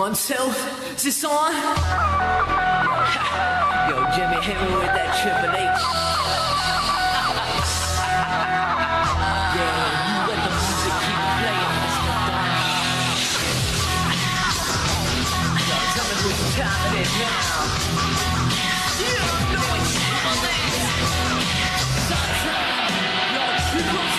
1, 2, is this on? Yo, Jimmy, hit me with that Triple H. Yeah, you let the music keep playing, Mr. Don. Yo, tell me what time it is now. You know it's Triple H.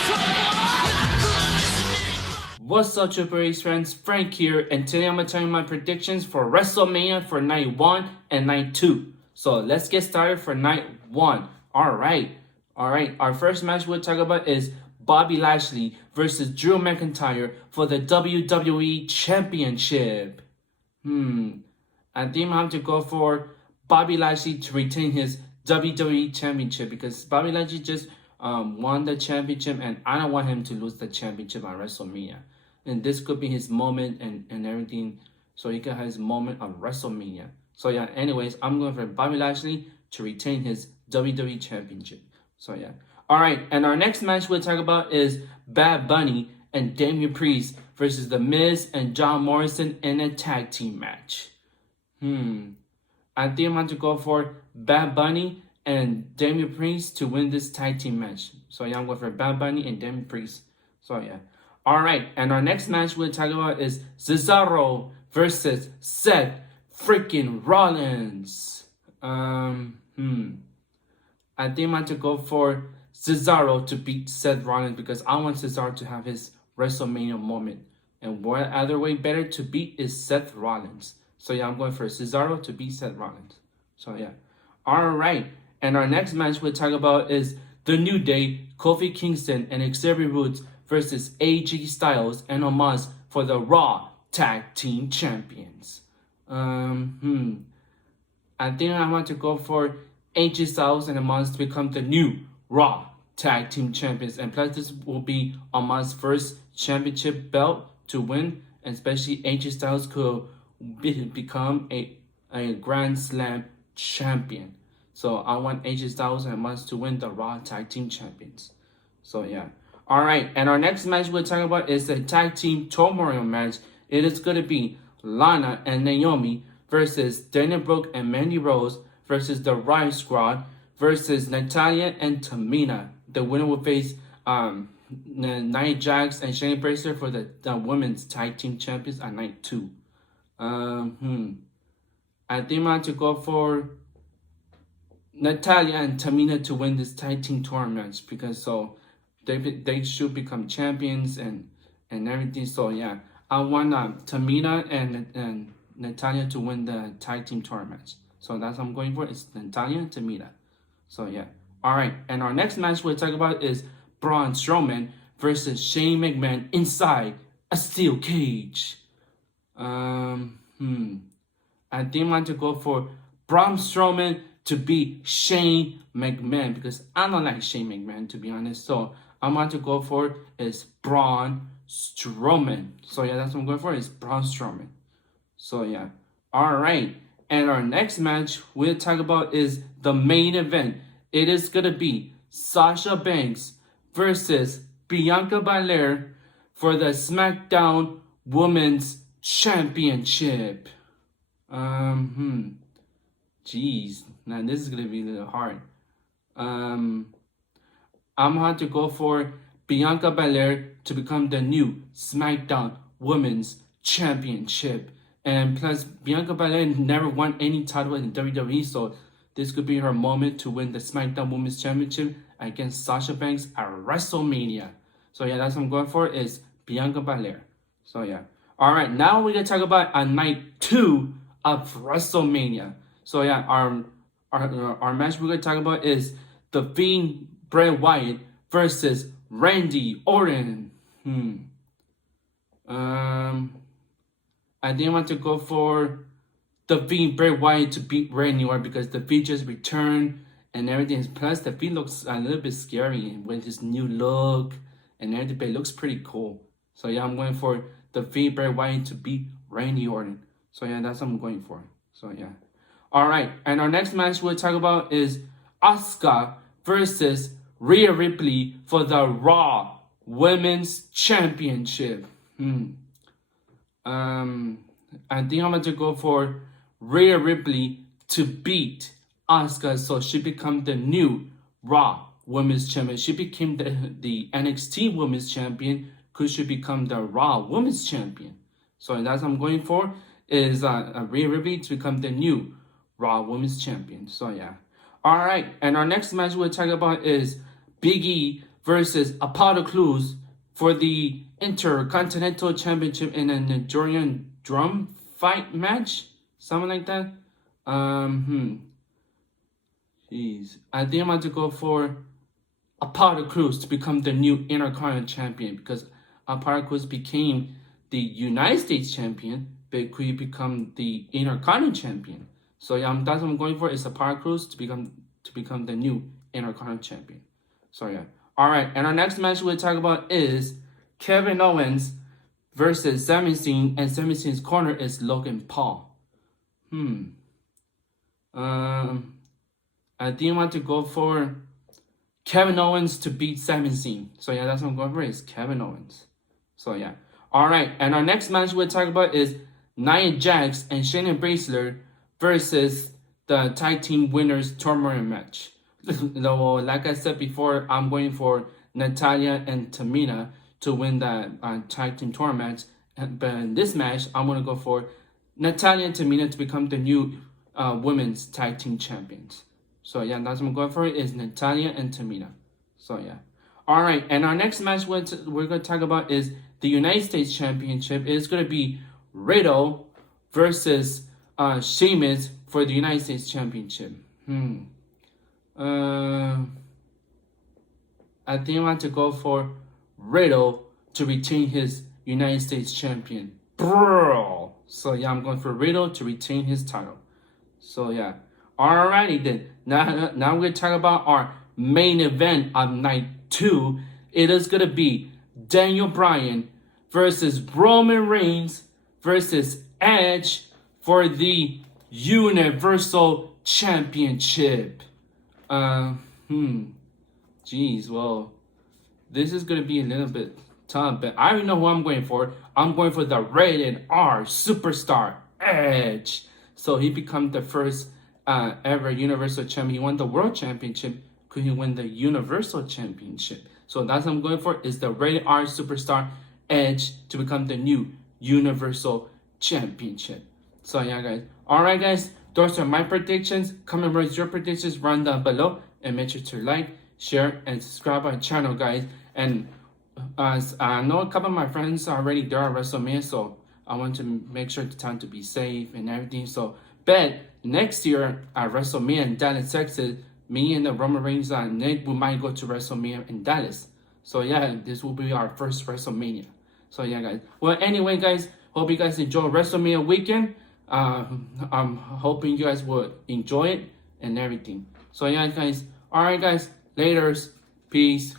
What's up, Triple H fans? Frank here, and today I'm going to tell you my predictions for WrestleMania for Night 1 and Night 2. So let's get started for Night 1. Alright. Our first match we'll talk about is Bobby Lashley versus Drew McIntyre for the WWE Championship. I think I have to go for Bobby Lashley to retain his WWE Championship because Bobby Lashley just won the championship, and I don't want him to lose the championship on WrestleMania. And this could be his moment and everything, so he can have his moment on WrestleMania. So yeah, anyways, I'm going for Bobby Lashley to retain his WWE Championship. So yeah. Alright, and our next match we'll talk about is Bad Bunny and Damian Priest versus The Miz and John Morrison in a tag team match. I think I'm going to go for Bad Bunny and Damian Priest to win this tag team match. So yeah, I'm going for Bad Bunny and Damian Priest. So yeah. Alright, and our next match we'll talk about is Cesaro versus Seth freaking Rollins. I think I'm going to go for Cesaro to beat Seth Rollins because I want Cesaro to have his WrestleMania moment. And what other way better to beat is Seth Rollins. So yeah, I'm going for Cesaro to beat Seth Rollins. So yeah. Alright, and our next match we'll talk about is The New Day, Kofi Kingston, and Xavier Woods versus AJ Styles and Omos for the Raw Tag Team Champions. I think I want to go for AJ Styles and Omos to become the new Raw Tag Team Champions. And plus, this will be Omos' first championship belt to win, and especially AJ Styles could become a Grand Slam champion. So I want AJ Styles and Omos to win the Raw Tag Team Champions. So yeah. Alright, and our next match we're talking about is the Tag Team Turmoil match. It is going to be Lana and Naomi versus Dana Brooke and Mandy Rose versus the Riot Squad versus Natalya and Tamina. The winner will face Nia Jax and Shayna Baszler for the Women's Tag Team Champions on Night 2. I think I'm going to go for Natalya and Tamina to win this Tag Team Tournament match because they should become champions and everything. So yeah, I want Tamina and Natalya to win the tag team tournament match. So that's what I'm going for. It's Natalya and Tamina. So yeah. Alright, and our next match we'll talk about is Braun Strowman versus Shane McMahon inside a steel cage. I think I want to go for Braun Strowman to beat Shane McMahon because I don't like Shane McMahon, to be honest. So I want to go for is Braun Strowman. So yeah, that's what I'm going for is Braun Strowman. So yeah. Alright. And our next match we'll talk about is the main event. It is going to be Sasha Banks versus Bianca Belair for the SmackDown Women's Championship. Jeez. Now this is going to be a little hard. I'm going to go for Bianca Belair to become the new SmackDown Women's Championship. And plus, Bianca Belair never won any title in WWE, so this could be her moment to win the SmackDown Women's Championship against Sasha Banks at WrestleMania. So yeah, that's what I'm going for is Bianca Belair. So yeah. Alright, now we're going to talk about on Night 2 of WrestleMania. So yeah, our match we're going to talk about is The Fiend Bray Wyatt versus Randy Orton. I didn't want to go for The Fiend Bray Wyatt to beat Randy Orton because The Fiend just returned and everything. Plus, The Fiend looks a little bit scary with his new look and everything, but it looks pretty cool. So yeah, I'm going for The Fiend Bray Wyatt to beat Randy Orton. So yeah, that's what I'm going for. So yeah. Alright, and our next match we'll talk about is Asuka versus Rhea Ripley for the Raw Women's Championship. I think I'm going to go for Rhea Ripley to beat Asuka, so she become the new Raw Women's Champion. She became the NXT Women's Champion. Could she become the Raw Women's Champion? So that's what I'm going for, is Rhea Ripley to become the new Raw Women's Champion. So yeah. All right, and our next match we'll talk about is Big E versus Apollo Crews for the Intercontinental Championship in a Nigerian drum fight match, something like that. Jeez, I think I'm going to go for Apollo Crews to become the new Intercontinental Champion, because Apollo Crews became the United States Champion, but could he become the Intercontinental Champion? So yeah, that's what I'm going for, is Apollo Crews to become the new Intercontinental Champion. So yeah. All right, and our next match we'll talk about is Kevin Owens versus Sami Zayn, and Sami Zayn's corner is Logan Paul. I think I want to go for Kevin Owens to beat Sami Zayn. So yeah, that's what I'm going for, is Kevin Owens. So yeah. All right, and our next match we'll talk about is Nia Jax and Shayna Baszler versus the tag team winners tournament match. Like I said before, I'm going for Natalya and Tamina to win the tag team tournament match. But in this match, I'm going to go for Natalya and Tamina to become the new women's tag team champions. So yeah, that's what I'm going for, is Natalya and Tamina. So yeah. All right, and our next match we're going to talk about is the United States Championship. It's going to be Riddle versus Sheamus for the United States Championship. I think I want to go for Riddle to retain his United States Champion. Bro. So yeah, I'm going for Riddle to retain his title. So yeah. Alrighty then. Now we're going to talk about our main event of night 2. It is going to be Daniel Bryan versus Roman Reigns versus Edge for the Universal Championship. Jeez, well, this is going to be a little bit tough, but I already know who I'm going for. I'm going for the rated R superstar, Edge. So he become the first ever Universal Champion. He won the World Championship. Could he win the Universal Championship? So that's what I'm going for, is the rated R superstar, Edge, to become the new Universal Championship. So yeah, guys. Alright, guys. Those are my predictions. Comment below your predictions, run down below, and make sure to like, share, and subscribe our channel, guys. And I know a couple of my friends are already there at WrestleMania, so I want to make sure the time to be safe and everything. So, but next year at WrestleMania in Dallas, Texas, me and the Roman Reigns and Nick, we might go to WrestleMania in Dallas. So yeah, this will be our first WrestleMania. So yeah, guys. Well, anyway, guys, hope you guys enjoy WrestleMania weekend. I'm hoping you guys will enjoy it and everything. So yeah, guys. All right, guys. Laters. Peace.